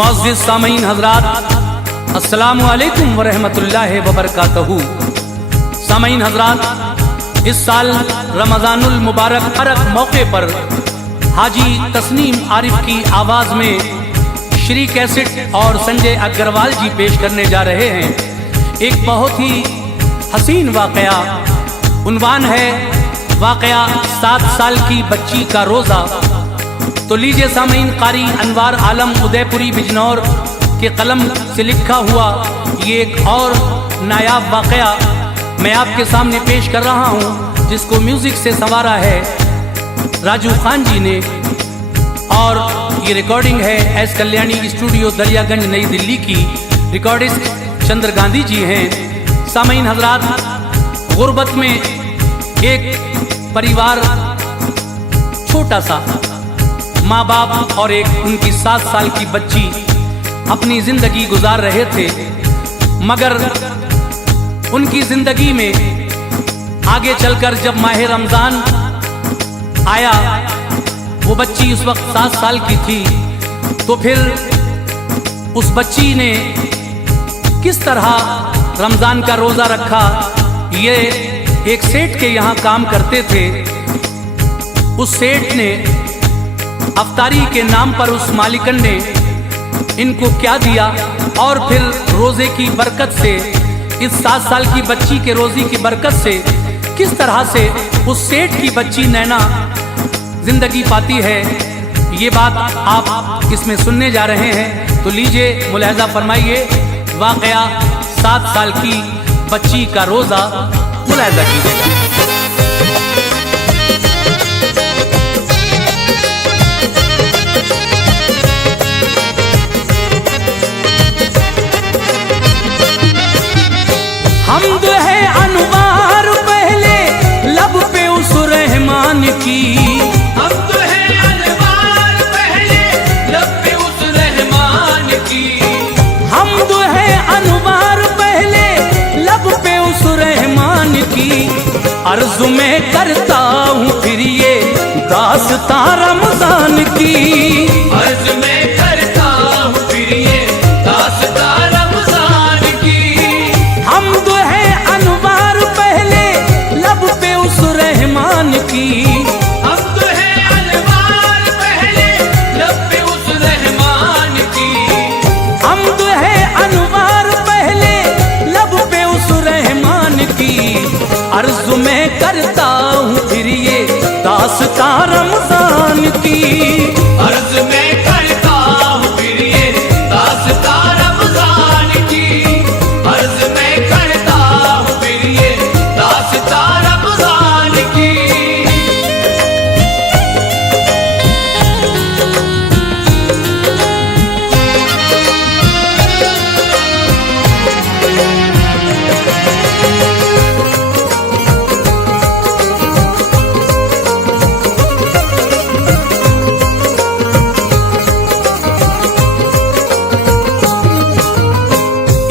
मुअज़्ज़िज़ सामीन हज़रात, अस्सलामु अलैकुम व रहमतुल्लाहि व बरकातहू। सामीन हज़रात, इस साल रमज़ानुल मुबारक मौके पर हाजी तस्नीम आरिफ की आवाज़ में श्री कैसेट और संजय अग्रवाल जी पेश करने जा रहे हैं एक बहुत ही हसीन वाक़या। उन्वान है वाक़या 7 साल की बच्ची का रोज़ा। तो लीजिए सामीन, कारी अनवार आलम उदयपुरी बिजनौर के कलम से लिखा हुआ ये एक और नायाब वाक़या मैं आपके सामने पेश कर रहा हूँ, जिसको म्यूज़िक से संवारा है राजू खान जी ने, और ये रिकॉर्डिंग है एस कल्याणी स्टूडियो दरियागंज नई दिल्ली की। रिकॉर्डिस्ट चंद्र गांधी जी हैं। सामीन हज़रात, गुर्बत में एक परिवार छोटा सा, माँ बाप और एक उनकी 7 साल की बच्ची अपनी जिंदगी गुजार रहे थे, मगर उनकी जिंदगी में आगे चलकर जब माह रमजान आया, वो बच्ची उस वक्त 7 साल की थी, तो फिर उस बच्ची ने किस तरह रमजान का रोजा रखा। ये एक सेठ के यहाँ काम करते थे। उस सेठ ने अफ्तारी के नाम पर उस मालिकन ने इनको क्या दिया, और फिर रोजे की बरकत से, इस 7 साल की बच्ची के रोजी की बरकत से किस तरह से उस सेठ की बच्ची नैना जिंदगी पाती है, ये बात आप इसमें सुनने जा रहे हैं। तो लीजिए मुलाहिजा फरमाइए वाक़या 7 साल की बच्ची का रोजा, मुलाहिजा कीजिएगा। हमद है अनवार पहले लब पे उस रहमान की, हमद है अनवार पहले लब पे उस रहमान की, हमद है अनवार पहले लब पे उस रहमान की। अर्ज़ में करता हूँ फिर ये दास्तां रमजान की, अर्ज़ में करता हूँ फिर ये दास्तां रमजान की। हमद है अनवार पहले लब पे उस रहमान की, हमद है अनवार पहले लब पे उस रहमान की, हमद है अनवार पहले लब पे उस रहमान की। अर्ज़ में करता हूँ फिर ये दास्तां रमजान की, अर्ज़ में करता हूँ फिर ये दास्तां रमजान की, अर्ज़ में करता हूँ फिर ये दास्तां रमजान की।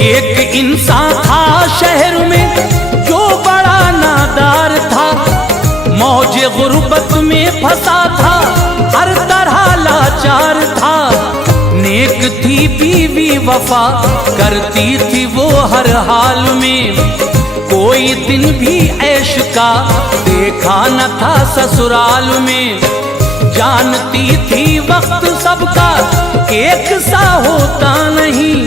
एक इंसान था शहर में जो बड़ा नादार था, मौजे गुर्बत में फंसा था, हर तरह लाचार था। नेक थी बीवी वफा करती थी वो हर हाल में, कोई दिन भी ऐश का देखा न था ससुराल में। जानती थी वक्त सबका एक सा होता नहीं,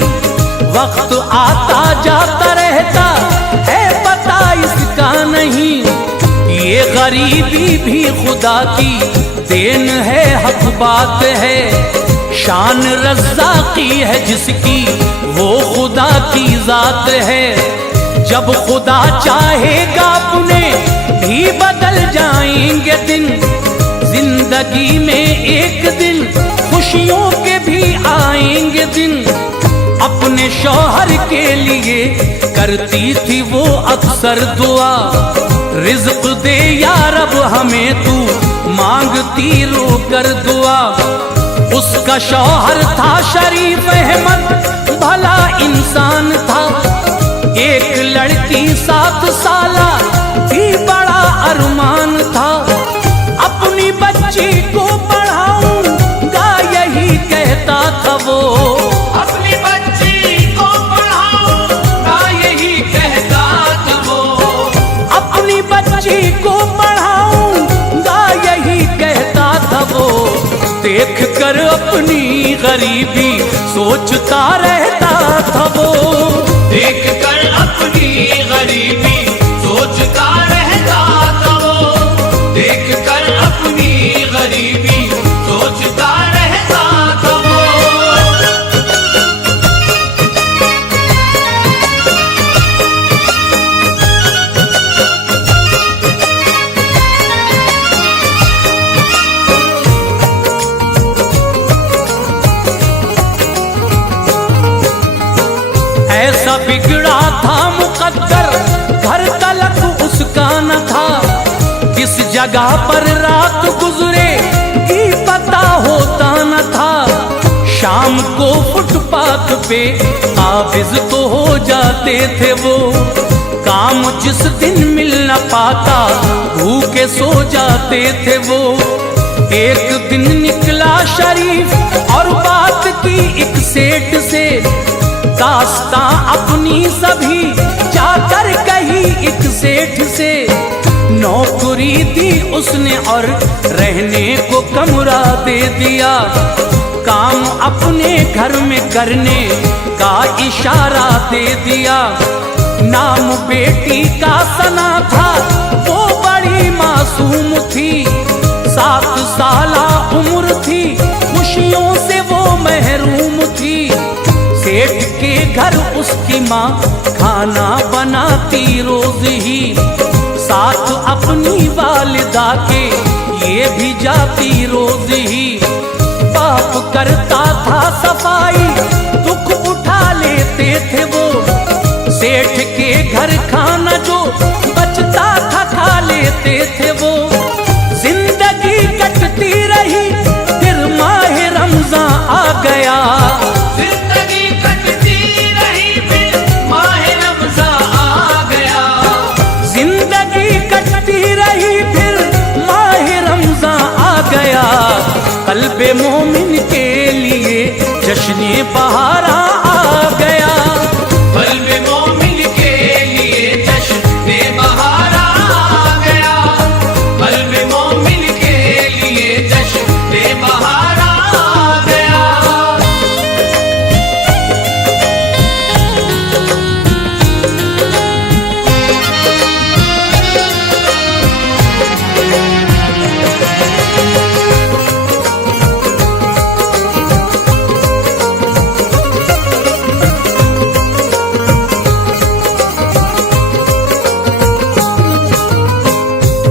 वक्त आता जाता रहता है पता इसका नहीं। ये गरीबी भी खुदा की देन है, हक बात है, शान रज़्ज़ाक़ी है जिसकी वो खुदा की ज़ात है। जब खुदा चाहेगा अपने भी बदल जाएंगे दिन, जिंदगी में एक दिन खुशियों के भी आएंगे दिन। अपने शौहर के लिए करती थी वो अक्सर दुआ, रिज़्क़ दे या रब हमें तू मांगती रो कर दुआ। उसका शौहर था शरीफ अहमद, भला इंसान था। एक लड़की 7 साला भी बड़ा अरमान था, अपनी बच्ची को पढ़ाऊंगा यही कहता था वो। कर अपनी गरीबी सोचता रहता था वो। देख कर अपनी गरीबी सोचता रहता था वो। देख कर अपनी गरीबी सोचता रहता था वो। ऐसा बिगड़ा था मुकद्दर, घर तलक उसका न था। किस जगह पर रात गुजरे की पता होता न था। शाम को फुटपाथ पे काबिज तो हो जाते थे वो। काम जिस दिन मिल न पाता भूखे सो जाते थे वो। एक दिन निकला शरीफ और बात की एक सेठ से। दास्तां अपनी सभी जाकर कही एक सेठ से। नौकरी दी उसने और रहने को कमरा दे दिया। काम अपने घर में करने का इशारा दे दिया। नाम बेटी का सना था, वो बड़ी मासूम थी। 7 साल उम्र थी, खुशियों से वो महरूम थी। सेठ के घर उसकी माँ खाना बनाती रोज ही। साथ अपनी वालिदा के ये भी जाती रोज ही। बाप करता था सफाई, दुख उठा लेते थे वो। सेठ के घर खाना जो बचता था खा लेते थे वो। जिंदगी कटती रही, फिर माह रमजान आ गया। जिंदगी कटती रही, फिर माह रमजान आ गया। जिंदगी कटती रही, फिर माह रमजान आ गया। कल्बे मोमिन के लिए जश्न बहारा आ गया। कल्बे मोमिन के लिए जश्न बहारा आ गया। कल्बे मोमिन के लिए जश्न बहारा आ गया।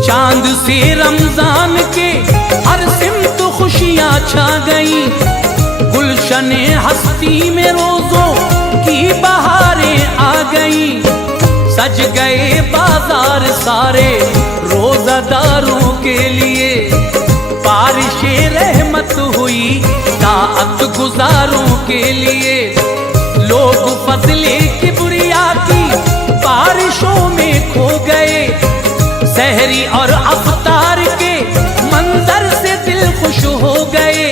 चांद से रमजान के हर सिमत खुशियां छा गई। गुलशने हस्ती में रोजों की बहारें आ गई। सज गए बाजार सारे रोजादारों के लिए। बारिश रहमत हुई ताअत गुजारों के लिए। लोग फजले किबरिया की बारिशों में खो गए। सहरी और अफ्तार के मंजर से दिल खुश हो गए।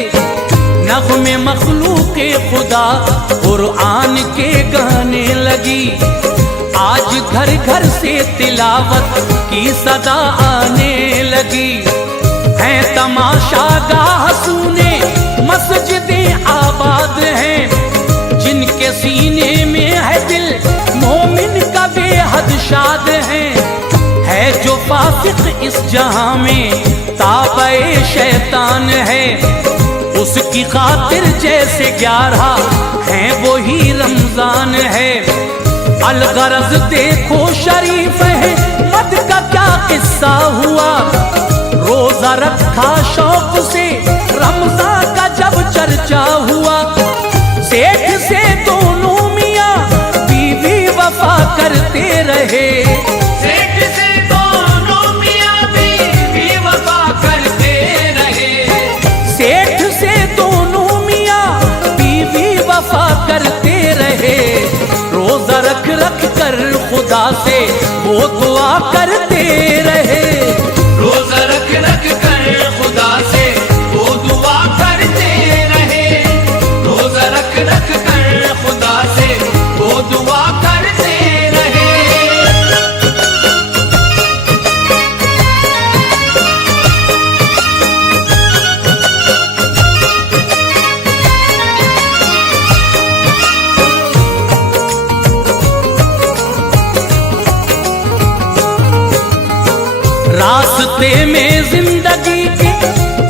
नग़्मे मखलूक़े खुदा कुरआन के गाने लगी। आज घर घर से तिलावत की सदा आने लगी। है तमाशागाह सुने मस्जिदें आबाद हैं। जिनके सीने में है दिल मोमिन का बेहद शाद है जो फासिक इस जहां में ताबे शैतान है। उसकी खातिर जैसे 11 हैं वही रमजान है। अलगरज देखो शरीफ है मत का क्या किस्सा हुआ। रोजा रखा शौक से रमजान का जब चर्चा हुआ। सेठ से दोनों मियाँ बीवी वफा करते रहे। सेठ से दोनों मियाँ बीवी वफा करते रहे। सेठ से दोनों मियाँ बीवी वफा करते रहे। रोजा रख रख कर खुदा से वो दुआ करते रहे। रोजा रख रख कर खुदा से वो दुआ करते रहे। रोजा रख रख कर खुदा से वो दुआ करते रहे। रास्ते में जिंदगी के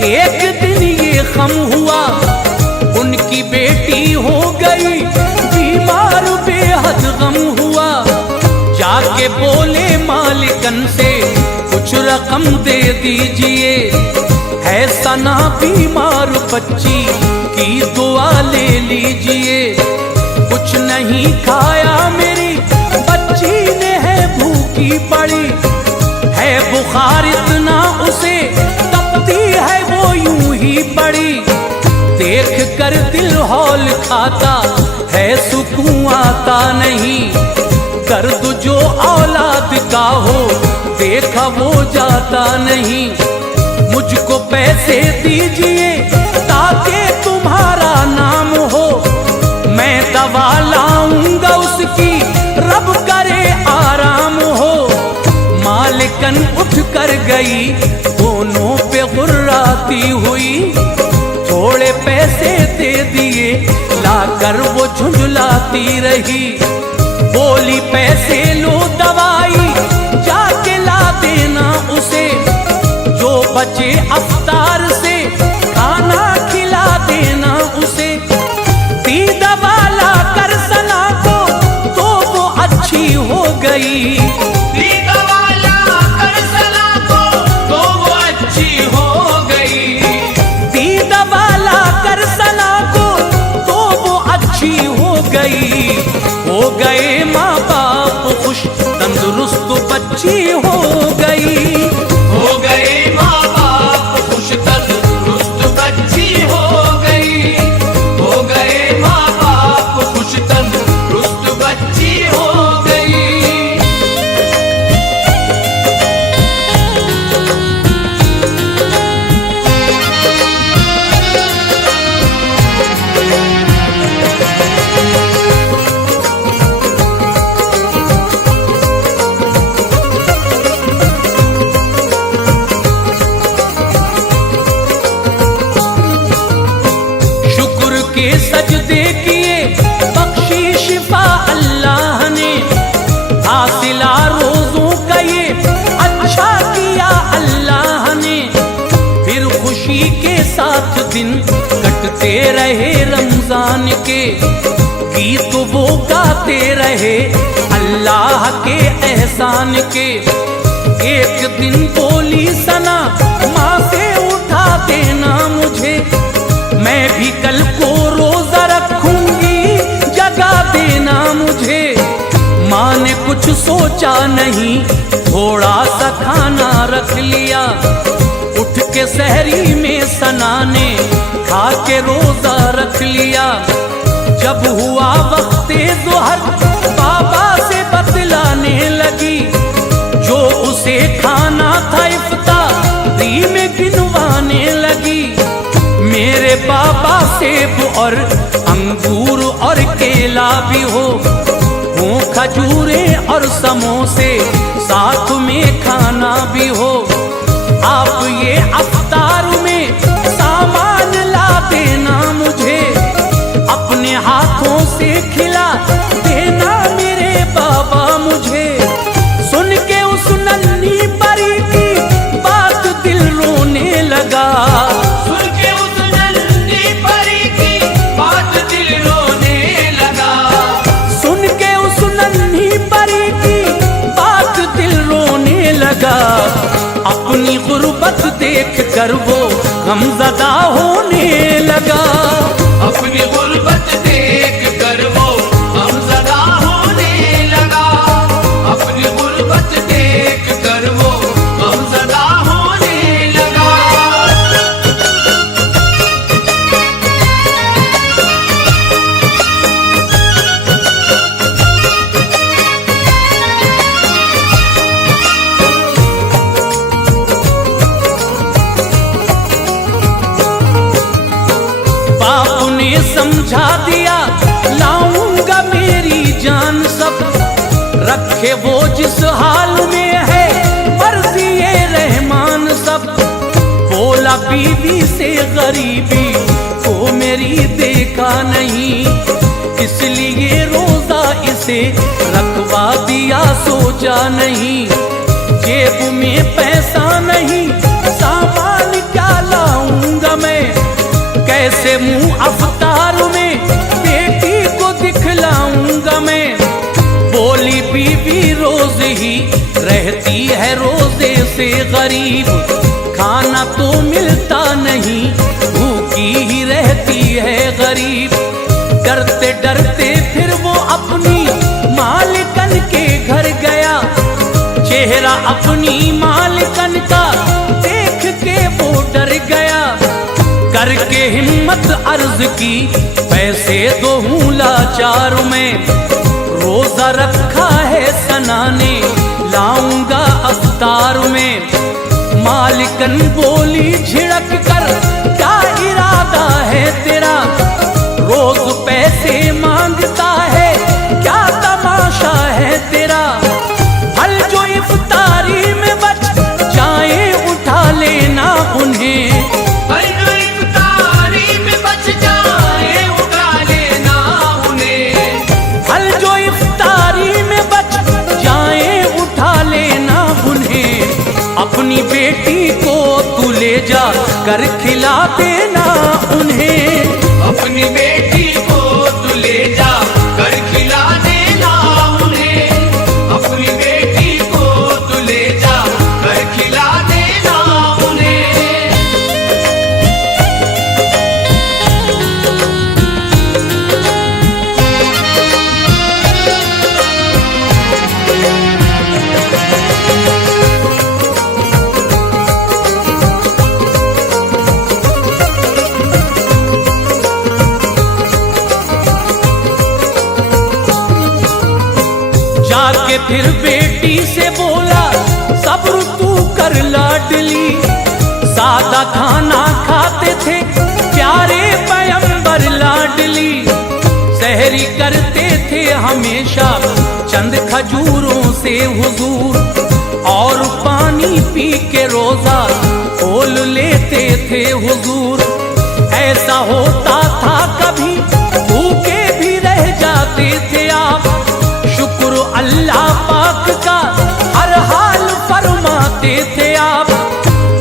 एक दिन ये खम हुआ, उनकी बेटी हो गई बीमार, बेहद गम हुआ। जाके बोले मालिकन से कुछ रकम दे दीजिए, है सना बीमार बच्ची की दुआ ले लीजिए। कुछ नहीं खाया मेरी बच्ची ने, है भूखी पड़ी, है बुखार इतना उसे तपती है वो यूं ही पड़ी। देख कर दिल हौल खाता है, सुकून आता नहीं। दर्द जो औलाद का हो देखा वो जाता नहीं। मुझको पैसे दीजिए ताकि तुम्हारा नाम हो, मैं दवा लाऊंगा उसकी, रब करे आराम हो। मालिकन उठ कर गई, दोनों पे गुर्राती हुई। थोड़े पैसे दे दिए, लाकर वो झुंझलाती रही। बोली पैसे लो दवाई जाके ला देना उसे, जो बचे अफ्तार से खाना खिला देना उसे। दी दवा ला कर सना को तो वो अच्छी हो गई, दी दवा ला कर सना को तो वो अच्छी हो गई। दी दवा ला कर सना को तो वो अच्छी हो गई। हो गए माँ बाप खुश, तंदुरुस्त बच्ची हो गई। हो गए माँ बाप खुश, तंदुरुस्त बच्ची हो गई। हो गए माँ बाप खुश, तंदुरुस्त बच्ची हो गई। सजदे किए बख्शी शिफा अल्लाह ने, हासिला रोजों का ये अच्छा किया अल्लाह ने। फिर खुशी के साथ दिन कटते रहे रमजान के, गीत वो गाते रहे अल्लाह के एहसान के। एक दिन बोली सना माँ से उठा देना मुझे, मैं भी कल को रोजा रखूंगी, जगा देना मुझे। माँ ने कुछ सोचा नहीं, थोड़ा सा खाना रख लिया। उठ के सहरी में सना ने खा के रोजा रख लिया। जब हुआ वक्ते ज़ोहर बाबा से बतलाने लगी, जो उसे खाना था इफ्तारी में गिनवाने लगी। मेरे बाबा सेब और अंगूर और केला भी हो खजूरें और समोसे साथ में खाना भी हो। आप ये अफ्तार में सामान ला देना मुझे, अपने हाथों से खिला देना मेरे बाबा मुझे। सुन के उस नन्ही परी की बात दिल रोने लगा, अपनी गुर्बत देख कर वो गमज़दा होने लगा। अपनी गुर्बत देख कर वो गमज़दा होने लगा। अपनी गुर्बत देख कर वो गमज़दा होने लगा। समझा दिया लाऊंगा मेरी जान सब, रखे वो जिस हाल में है मर्जी ये रहमान सब। बोला बीवी से गरीबी को मेरी देखा नहीं, इसलिए रोजा इसे रखवा दिया सोचा नहीं। ये जेब में पैसा नहीं, सामान क्या लाऊंगा मैं, कैसे मुंह अफ्तार में बेटी को दिखलाऊंगा मैं। बोली बीवी रोज ही रहती है रोजे से गरीब, खाना तो मिलता नहीं, भूखी ही रहती है गरीब। डरते डरते फिर वो अपनी मालिकन के घर गया, चेहरा अपनी मालिकन का देख के वो डर गया। करके हिम्मत अर्ज की, पैसे दो हूँ लाचार में, रोजा रखा है सना ने, लाऊंगा अफ्तार में। मालिकन बोली झिड़क कर, क्या इरादा है तेरा, रोज पैसे मांगता है, क्या तमाशा है तेरा। फल जो इफ्तारी में बच जाए उठा लेना उन्हें, फल जो इफ्तारी में बच जाए उठा लेना उन्हें। फल जो इफ्तारी में बच जाए उठा लेना उन्हें। अपनी बेटी को तू ले जा कर खिला देना उन्हें, अपनी बेटी को तू ले जा कर खिला देना उन्हें। अपनी बेटी को तू ले जा कर खिला देना उन्हें। जाके फिर बेटी से बोला, सब्र तू कर लाडली। सादा खाना खाते थे प्यारे पैगंबर लाडली, सहरी करते थे हमेशा चंद खजूरों से हुजूर, और पानी पी के रोजा खोल लेते थे हुजूर। ऐसा होता था कभी भूखे भी रह जाते थे आप, शुक्र अल्लाह पाक का हर हाल फरमाते थे आप।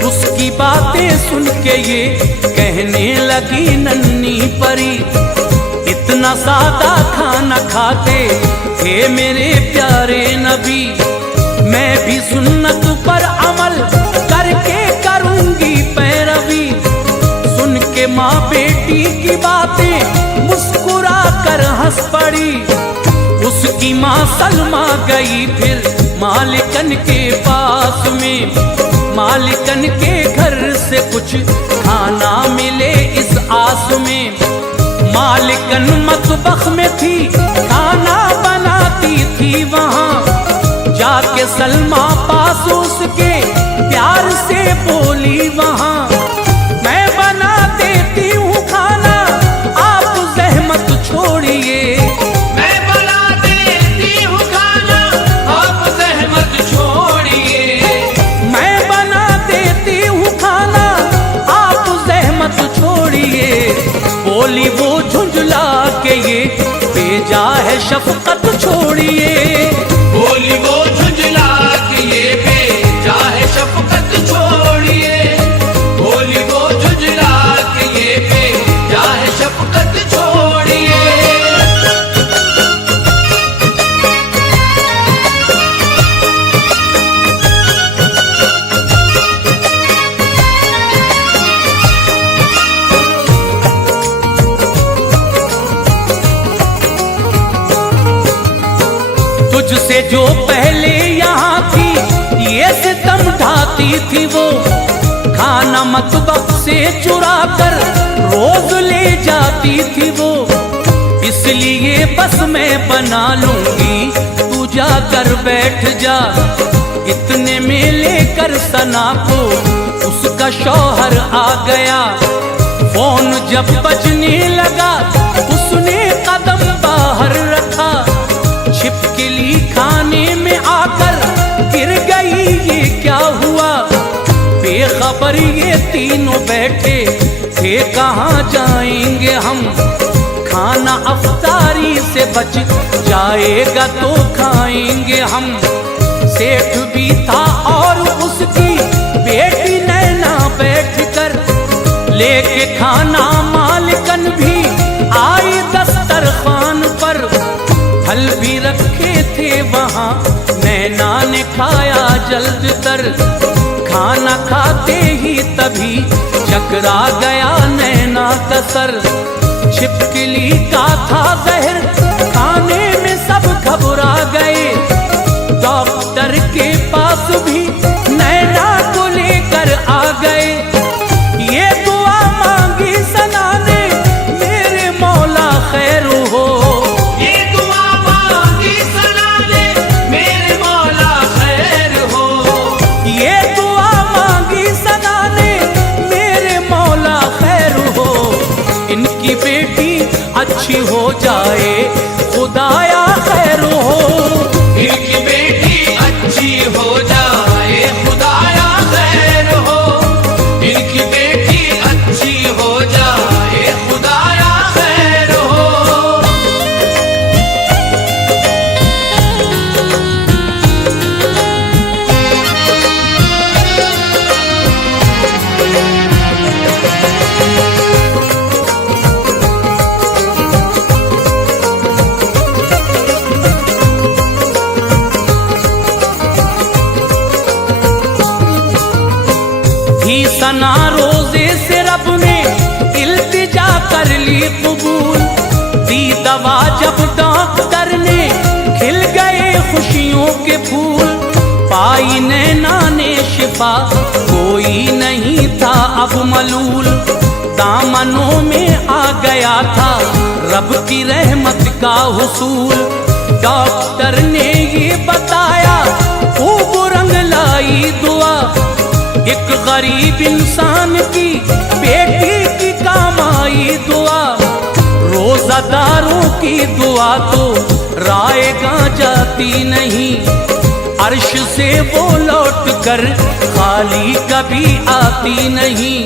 उसकी बातें सुन के ये कहने लगी नन्ही परी, इतना सादा खाना खाते थे मेरे प्यारे नबी। मैं भी सुन्नत पर अमल करके करूंगी पैरवी। सुन के माँ बेटी की बातें मुस्कुरा कर हंस पड़ी। उसकी माँ सलमा गई फिर मालिकन के पास में, मालिकन के घर से कुछ खाना मिले इस आस में। मालिकन मतबख में थी, खाना बनाती थी वहाँ, जाके सलमा पास उसके प्यार से बोली वहाँ, मैं बना देती हूँ खाना, आप जहमत छोड़िए। मैं बना देती हूँ खाना, आप जहमत छोड़िए। मैं बना देती हूँ खाना, आप जहमत छोड़िए। बोली वो झुंझला के ये भेजा है शफकत छोड़िए। बोली वो झुंझला के ये भेजा है शफकत छोड़िए। बोली वो झुंझला के ये भेजा है शफकत छोड़िए। तुझसे जो पहले यहाँ थी ये सितम ढाती थी वो, खाना मतबख से चुरा कर रोज ले जाती थी वो। इसलिए बस मैं बना लूंगी, तू जाकर बैठ जा। इतने में लेकर सना को उसका शौहर आ गया। फोन जब बजने लगा उसने कदम बाहर रखा, छिपकली खाने में आकर गिर गई, ये क्या हुआ। बेखबर ये तीनों बैठे थे, कहाँ जाएंगे हम, खाना अफ्तारी से बच जाएगा तो खाएंगे हम। सेठ भी था और उसकी बेटी नैना बैठ कर, लेके खाना मालिकन भी आई दस्तरखान पर। फल भी रखे थे वहाँ, नैना ने खाया जल्द तर। खाना खाते ही तभी चकरा गया नैना का सर। छिपकली का था जहर, खाने में सब घबरा गए। डॉक्टर के पास भी नैना को लेकर आ गए। ये दुआ मांगी सना ने, मेरे मौला खैर हो। ये दुआ मांगी सना ने, मेरे मौला खैर हो। ये दुआ मांगी सना ने, मेरे मौला खैर हो। इनकी बेटी अच्छी हो जाए, खुदाया खैर हो। इनकी बेटी अच्छी हो जाए, खुदाया खैर हो। इनकी बेटी अच्छी हो जाए, खुदाया खैर हो। ही सना रोजे से रब ने इल्तिजा कर ली कबूल। दी दवा जब डॉक्टर ने, खिल गए खुशियों के फूल। पाई नैना ने शिफा, कोई नहीं था अब मलूल। दामनों में आ गया था रब की रहमत का हुसूल। डॉक्टर ने ये बताया, खूब रंग लाई दुआ। एक गरीब इंसान की बेटी की काम आई दुआ। रोजादारों की दुआ तो रायगा जाती नहीं। अर्श से वो लौट कर खाली कभी आती नहीं।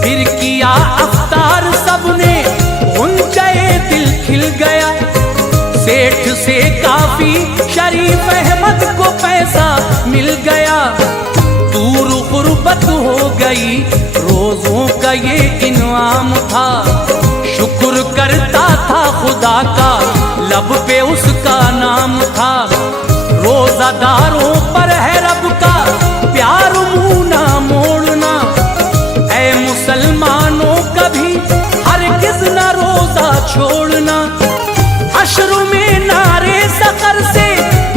फिर किया अफ्तार सबने, गुंजाए दिल खिल गया। सेठ से काफी शरीफ अहमद को पैसा मिल गया। दूर गुर्बत हो गई, रोजों का ये इनाम था। शुक्र करता था खुदा का, लब पे उसका नाम था। रोजादारों पर है रब का प्यार, मुंह ना मोड़ना। ऐ मुसलमानों कभी हरगिज़ ना रोजा छोड़ना। हश्र में नारे सकर से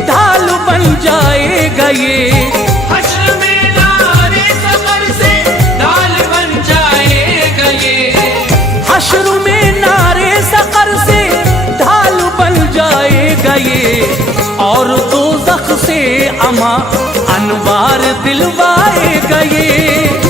ढाल बन जाएगा ये। हश्र में नारे सकर से ढाल बन जाएगा ये। हश्र में नारे सकर से ढाल बन जाएगा ये। और दोज़ख से अमा अनवार दिलवाएगा ये।